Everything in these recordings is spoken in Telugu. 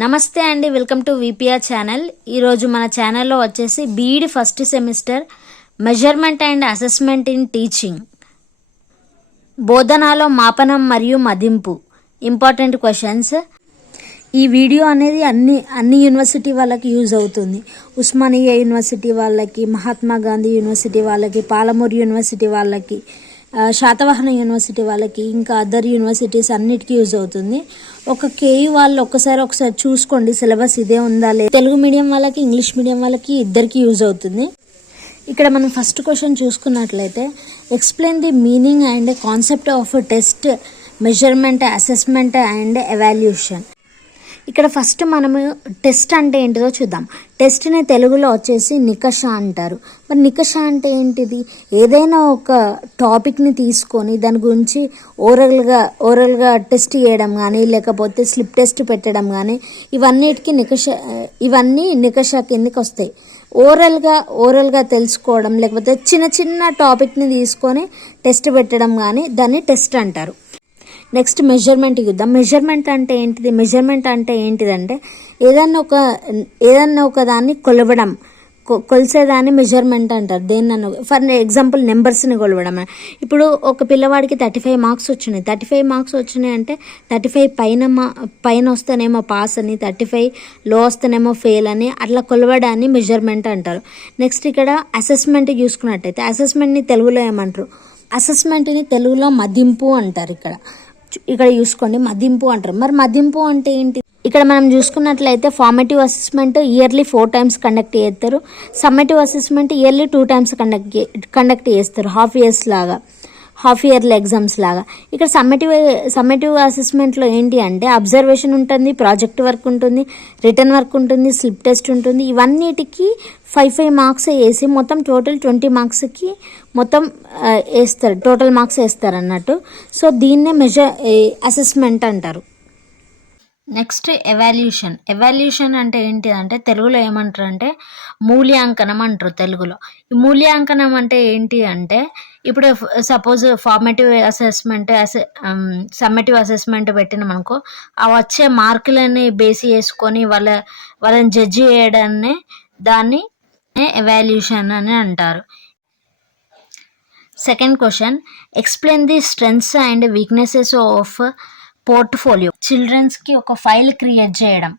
నమస్తే అండి, వెల్కమ్ టు విపిఆర్ ఛానల్. ఈరోజు మన ఛానల్లో వచ్చేసి BEd first semester measurement and assessment in teaching, బోధనలో మాపనం మరియు మదింపు, ఇంపార్టెంట్ క్వశ్చన్స్. ఈ వీడియో అనేది అన్ని యూనివర్సిటీ వాళ్ళకి యూజ్ అవుతుంది. ఉస్మానియా యూనివర్సిటీ వాళ్ళకి, మహాత్మా గాంధీ యూనివర్సిటీ వాళ్ళకి, పాలమూరు యూనివర్సిటీ వాళ్ళకి, శాతవాహన యూనివర్సిటీ వాళ్ళకి, ఇంకా అదర్ యూనివర్సిటీస్ అన్నిటికీ యూజ్ అవుతుంది. ఒక కేయూ వాళ్ళు ఒకసారి చూసుకోండి, సిలబస్ ఇదే ఉందా లేదు. తెలుగు మీడియం వాళ్ళకి, ఇంగ్లీష్ మీడియం వాళ్ళకి ఇద్దరికి యూజ్ అవుతుంది. ఇక్కడ మనం ఫస్ట్ క్వశ్చన్ చూసుకున్నట్లయితే, explain the meaning and concept of test, measurement, assessment and evaluation. ఇక్కడ ఫస్ట్ మనము టెస్ట్ అంటే ఏంటిదో చూద్దాం. టెస్ట్ని తెలుగులో వచ్చేసి నికష అంటారు. మరి నికష అంటే ఏంటిది? ఏదైనా ఒక టాపిక్ని తీసుకొని దాని గురించి ఓరల్గా టెస్ట్ చేయడం కానీ, లేకపోతే స్లిప్ టెస్ట్ పెట్టడం కానీ, ఇవన్నీ నికష కిందకి వస్తాయి. ఓరల్గా తెలుసుకోవడం, లేకపోతే చిన్న చిన్న టాపిక్ని తీసుకొని టెస్ట్ పెట్టడం కానీ దాన్ని టెస్ట్ అంటారు. నెక్స్ట్ మెజర్మెంట్ చూద్దాం. మెజర్మెంట్ అంటే ఏంటిదంటే ఏదన్నా ఒక దాన్ని కొలవడం, కొలిసేదాన్ని మెజర్మెంట్ అంటారు. దేన్నన్నా ఫర్ ఎగ్జాంపుల్ నెంబర్స్ని కొలవడం. ఇప్పుడు ఒక పిల్లవాడికి 35 మార్క్స్ వచ్చినాయి. 35 మార్క్స్ వచ్చినాయి అంటే 35 పైన వస్తేనేమో పాస్ అని, 35 లో వస్తేనేమో ఫెయిల్ అని, అట్లా కొలవడాన్ని మెజర్మెంట్ అంటారు. నెక్స్ట్ ఇక్కడ అసెస్మెంట్ చూసుకున్నట్టయితే, అసెస్మెంట్ని తెలుగులో ఏమంటారు? అసెస్మెంట్ని తెలుగులో మదింపు అంటారు. ఇక్కడ చూసుకోండి, మదింపు అంటారు. మరి మదింపు అంటే ఏంటి? ఇక్కడ మనం చూసుకున్నట్లయితే formative assessment yearly 4 times conduct చేస్తారు. Summative assessment yearly 2 times conduct చేస్తారు, హాఫ్ ఇయర్లీ ఎగ్జామ్స్ లాగా. ఇక్కడ సమ్మేటివ్ అసెస్మెంట్లో ఏంటి అంటే అబ్జర్వేషన్ ఉంటుంది, ప్రాజెక్ట్ వర్క్ ఉంటుంది, రిటర్న్ వర్క్ ఉంటుంది, స్లిప్ టెస్ట్ ఉంటుంది. ఇవన్నిటికీ 5 మార్క్స్ వేసి మొత్తం టోటల్ 20 మార్క్స్కి మొత్తం వేస్తారు, టోటల్ మార్క్స్ వేస్తారు అన్నట్టు. సో దీన్నే అసెస్మెంట్ అంటారు. నెక్స్ట్ ఎవాల్యుయేషన్ అంటే ఏంటి అంటే తెలుగులో ఏమంటారు అంటే మూల్యాంకనం అంటారు తెలుగులో. ఈ మూల్యాంకనం అంటే ఏంటి అంటే, ఇప్పుడు suppose formative assessment, summative assessment పెట్టినాం అనుకో, ఆ వచ్చే మార్కులని బేస్ చేసుకొని వాళ్ళని జడ్జి చేయడాన్ని దాన్ని ఎవాల్యుయేషన్ అని అంటారు. Second question, explain the strengths and weaknesses of portfolio. చిల్డ్రన్స్కి ఒక ఫైల్ క్రియేట్ చేయడం,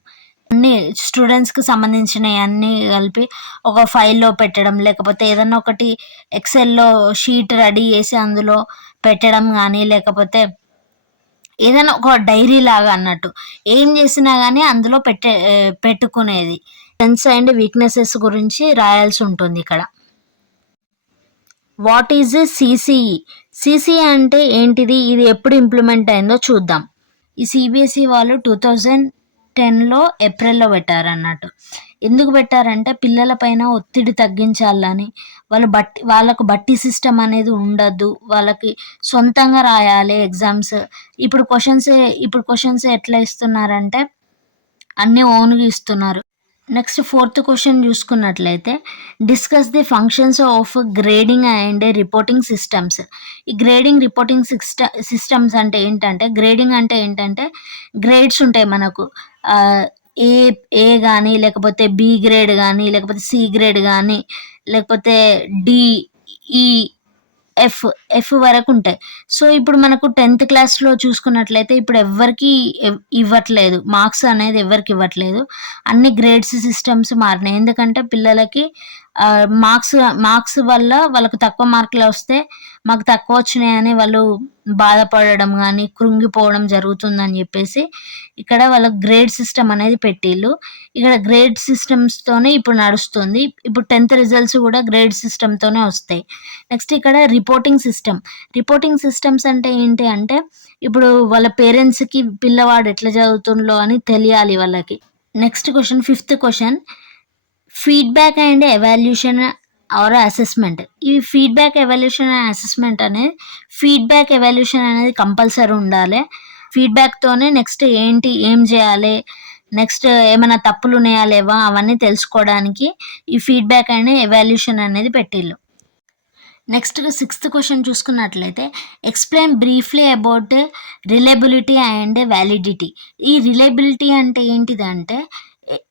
అన్ని స్టూడెంట్స్కి సంబంధించినవి అన్నీ కలిపి ఒక ఫైల్లో పెట్టడం, లేకపోతే ఏదన్నా ఒకటి ఎక్సెల్లో షీట్ రెడీ చేసి అందులో పెట్టడం కానీ, లేకపోతే ఏదైనా ఒక డైరీ లాగా అన్నట్టు ఏం చేసినా కానీ అందులో పెట్టుకునేది. స్ట్రెంగ్త్స్ అండ్ వీక్నెసెస్ గురించి రాయాల్సి ఉంటుంది ఇక్కడ. What is CCE? సిసిఈ అంటే ఏంటిది? ఇది ఎప్పుడు ఇంప్లిమెంట్ అయిందో చూద్దాం. ఈ సిబిఎస్ఈ వాళ్ళు 2010లో ఏప్రిల్లో పెట్టారన్నట్టు. ఎందుకు పెట్టారంటే పిల్లల పైన ఒత్తిడి తగ్గించాలని, వాళ్ళకు బట్టి సిస్టమ్ అనేది ఉండద్దు, వాళ్ళకి సొంతంగా రాయాలి ఎగ్జామ్స్. ఇప్పుడు క్వశ్చన్స్ ఎట్లా ఇస్తున్నారంటే అన్నీ ఓన్గా ఇస్తున్నారు. నెక్స్ట్ ఫోర్త్ క్వశ్చన్ చూసుకున్నట్లయితే, discuss the functions of grading and reporting systems. ఈ రిపోర్టింగ్ సిస్టమ్స్ అంటే ఏంటంటే గ్రేడ్స్ ఉంటాయి మనకు, ఏ కానీ, లేకపోతే బి గ్రేడ్ కానీ, లేకపోతే సి గ్రేడ్ కానీ, లేకపోతే డిఈ ఎఫ్ వరకు ఉంటాయి. సో ఇప్పుడు మనకు 10th క్లాస్లో చూసుకున్నట్లయితే ఇప్పుడు ఎవ్వరికి ఇవ్వట్లేదు, మార్క్స్ అనేది ఎవరికి ఇవ్వట్లేదు. అన్ని గ్రేడ్స్ సిస్టమ్స్ మారినాయి. ఎందుకంటే పిల్లలకి మార్క్స్ వల్ల వాళ్ళకు తక్కువ మార్కులు వస్తే మాకు తక్కువ వచ్చినాయని వాళ్ళు బాధపడడం కానీ, కృంగిపోవడం జరుగుతుందని చెప్పేసి ఇక్కడ వాళ్ళకి గ్రేడ్ సిస్టమ్ అనేది పెట్టిళ్ళు. ఇక్కడ గ్రేడ్ సిస్టమ్స్తోనే ఇప్పుడు నడుస్తుంది. ఇప్పుడు 10th రిజల్ట్స్ కూడా గ్రేడ్ సిస్టమ్తోనే వస్తాయి. నెక్స్ట్ ఇక్కడ రిపోర్టింగ్ సిస్టమ్స్ అంటే ఏంటి అంటే, ఇప్పుడు వాళ్ళ పేరెంట్స్కి పిల్లవాడు ఎట్లా చదువుతుండో అని తెలియాలి వాళ్ళకి. Next question, 5th question, feedback and evaluation or assessment. ఈ ఫీడ్బ్యాక్ ఎవాల్యుయేషన్ అనేది కంపల్సరీ ఉండాలి. ఫీడ్బ్యాక్తోనే నెక్స్ట్ ఏం చేయాలి, నెక్స్ట్ ఏమైనా తప్పులు ఉన్నాయా లేవా అవన్నీ తెలుసుకోవడానికి ఈ ఫీడ్బ్యాక్ అండ్ ఎవాల్యుయేషన్ అనేది పెట్టిళ్ళు. నెక్స్ట్ సిక్స్త్ క్వశ్చన్ చూసుకున్నట్లయితే explain briefly about reliability and validity. ఈ రిలయబిలిటీ అంటే ఏంటిదంటే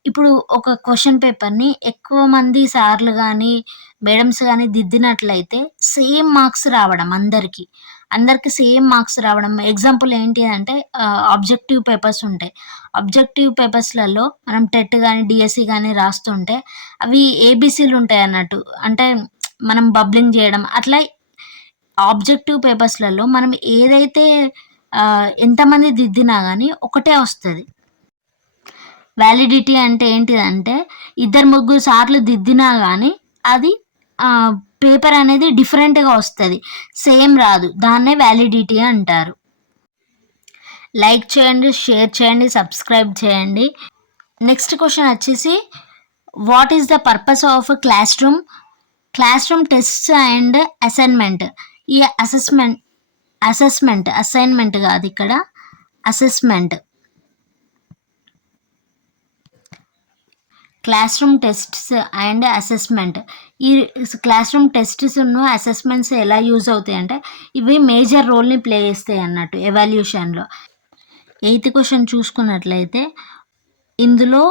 ఇప్పుడు ఒక క్వశ్చన్ పేపర్ని ఎక్కువ మంది సార్లు కానీ మేడమ్స్ కానీ దిద్దినట్లయితే సేమ్ మార్క్స్ రావడం అందరికీ సేమ్ మార్క్స్ రావడం. ఎగ్జాంపుల్ ఏంటి అంటే ఆబ్జెక్టివ్ పేపర్స్ ఉంటాయి. ఆబ్జెక్టివ్ పేపర్స్లలో మనం టెట్ కానీ డిఎస్సి కానీ రాస్తుంటే అవి ఏబిసిలు ఉంటాయి అన్నట్టు. అంటే మనం బబ్లింగ్ చేయడం అట్లా ఆబ్జెక్టివ్ పేపర్స్లలో మనం ఏదైతే ఎంతమంది దిద్దినా కానీ ఒకటే వస్తుంది. వ్యాలిడిటీ అంటే ఏంటిదంటే 2-3 సార్లు దిద్దినా కానీ అది పేపర్ అనేది డిఫరెంట్గా వస్తుంది, సేమ్ రాదు. దాన్నే వ్యాలిడిటీ అంటారు. లైక్ చేయండి, షేర్ చేయండి, సబ్స్క్రైబ్ చేయండి. నెక్స్ట్ క్వశ్చన్ వచ్చేసి what is the purpose of class room tests and assignment. ఈ అసైన్మెంట్ కాదు, ఇక్కడ assessment. Class room tests and assessment. ఈ క్లాస్ రూమ్ టెస్ట్స్ను అసెస్మెంట్స్ ఎలా యూజ్ అవుతాయి అంటే ఇవి మేజర్ రోల్ని ప్లే చేస్తాయి అన్నట్టు ఎవాల్యూషన్లో. 8th క్వశ్చన్ చూసుకున్నట్లయితే ఇందులో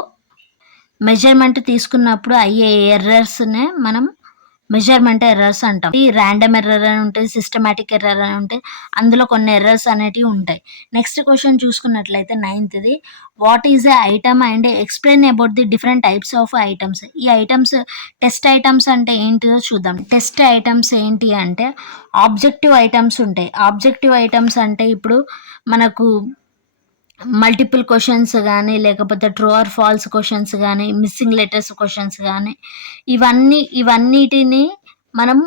మెజర్మెంట్ తీసుకున్నప్పుడు అయ్యే ఎర్రర్స్నే మనం మెజర్మెంట్ ఎర్రర్స్ అంటాం. ఈ ర్యాండమ్ ఎర్రర్ అని ఉంటుంది, సిస్టమాటిక్ ఎర్రర్ అని ఉంటాయి. అందులో కొన్ని ఎర్రర్స్ అనేటివి ఉంటాయి. నెక్స్ట్ క్వశ్చన్ చూసుకున్నట్లయితే 9th what is a item and explain about the different types of items. ఈ ఐటమ్స్ టెస్ట్ ఐటమ్స్ అంటే ఏంటిదో చూద్దాం. టెస్ట్ ఐటమ్స్ ఏంటి అంటే ఆబ్జెక్టివ్ ఐటమ్స్ ఉంటాయి. ఆబ్జెక్టివ్ ఐటమ్స్ అంటే ఇప్పుడు మనకు మల్టిపుల్ క్వశ్చన్స్ కానీ లేకపోతే ట్రూ ఆర్ ఫాల్స్ క్వశ్చన్స్ కానీ మిస్సింగ్ లెటర్స్ క్వశ్చన్స్ కానీ ఇవన్నిటిని మనం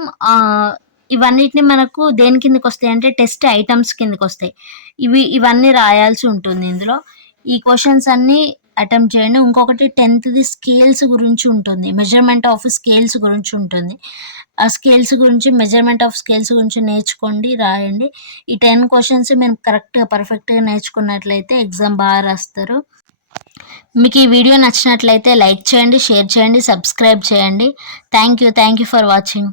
ఇవన్నిటిని మనకు దేని కిందకి వస్తాయి అంటే టెస్ట్ ఐటమ్స్ కిందకి వస్తాయి. ఇవన్నీ రాయాల్సి ఉంటుంది ఇందులో. ఈ క్వశ్చన్స్ అన్నీ అటెంప్ట్ చేయండి. ఇంకొకటి 10th స్కేల్స్ గురించి ఉంటుంది, మెజర్మెంట్ ఆఫ్ స్కేల్స్ గురించి ఉంటుంది. ఆ స్కేల్స్ గురించి మెజర్మెంట్ ఆఫ్ స్కేల్స్ గురించి నేర్చుకోండి, రాయండి. ఈ 10 క్వశ్చన్స్ మీరు పర్ఫెక్ట్గా నేర్చుకున్నట్లయితే ఎగ్జామ్ బాగా రాస్తారు. మీకు ఈ వీడియో నచ్చినట్లయితే లైక్ చేయండి, షేర్ చేయండి, సబ్స్క్రైబ్ చేయండి. Thank you for watching.